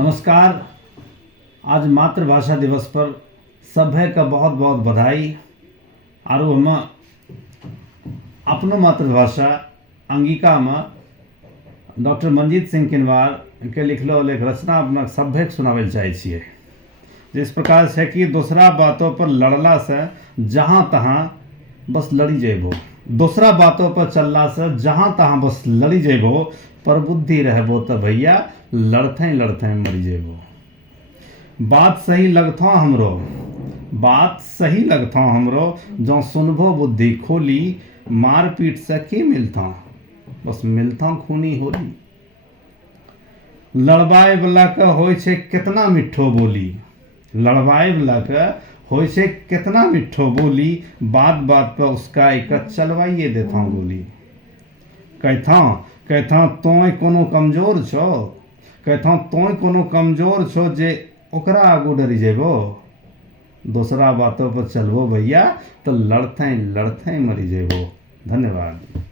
नमस्कार। आज मातृभाषा दिवस पर सभे का बहुत बहुत बधाई। और हम अपनो मातृभाषा अंगिका में डॉक्टर मंजीत सिंह किनवार के लिखलो एक रचना अपना सभे के सुनावे चाहे छिए। जिस प्रकार से कि दूसरा बातों पर लड़ला से जहाँ तहाँ बस लड़ी जेबो, दूसरा बातों पर चलला से जहाँ तहाँ बस लड़ी जेबो, पर बुद्धि रहबो तो भैया लड़ते लड़ते मरी जेबो। बात सही लगता हमरो, बात सही लगता हमरो, जो सुनबो बुद्धि खोली, मार पीट से की मिलता, बस मिलता खूनी होली। लड़बाई वाला के होय छे कितना मिठो बोली, लड़बाई वाला के होय छे कितना मिठो बोली, बात बात पे उसका एक चलवाइए देता गोली। कहता तोय कोनो कमजोर छो, कहता तोय कोनो कमजोर छो जे ओकरा आगू डरी जेबो, दूसरा बातों पर चलबो भैया तो लड़ते लड़ते मरी जेबो। धन्यवाद।